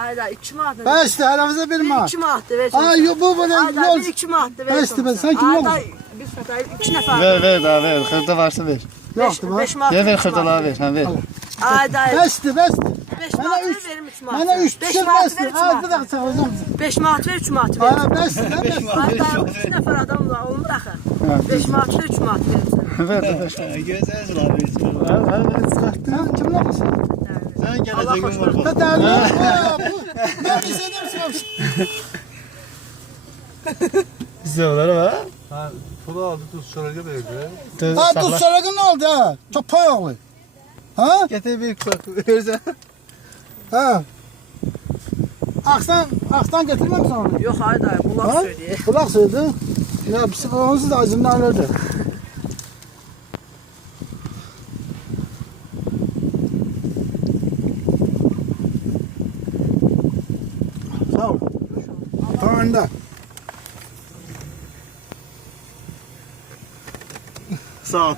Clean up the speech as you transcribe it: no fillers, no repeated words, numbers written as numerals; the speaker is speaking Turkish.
Ayda 2 manat. Bəsdir, əlimizdə bir manat. 2 manat ver. Ay, bu ne Ayda yol? 2 manat ver. Bəsdir, sen kim Ayda olsun? bir səfər 2 nəfər. Ver daha ver. Xırda varsa ver. Yoxdur, 5 manat. Ver xırdaları ver. Ha ver. Ayda Bəsdir. 5 manat verim 3 manat. Mənə 3 5 düşür, manat bəsdir. ver 3 Ha, bir manat. dəqiqə çağıracağım. 5 manat ver 3 manat Ha, ver. bəsdir, bəsdir. Ayda 3 nəfər adamla olmur axı. 5 manat ver 3 manat verim sənə. Ver de ver. Gözəl abi. Sen kimle misin? Sən gələcəyin var Ha, bax. dəli. Ben bir şey demişim. Güzel olur ha. Ha, pulu aldı tuz şöyle verdi. Ha, tuz sarıgın ne oldu ha? Çok pay oğlu. Ha? Getir bir kutu. Versen. Ha. Aksan getirmemişsin onu. Yox ayda bulaq Ha? söyləyir. Kulak söyledi. Ya onsuz da acından alırdı. Sağ ol. Tamam da. Sağ ol.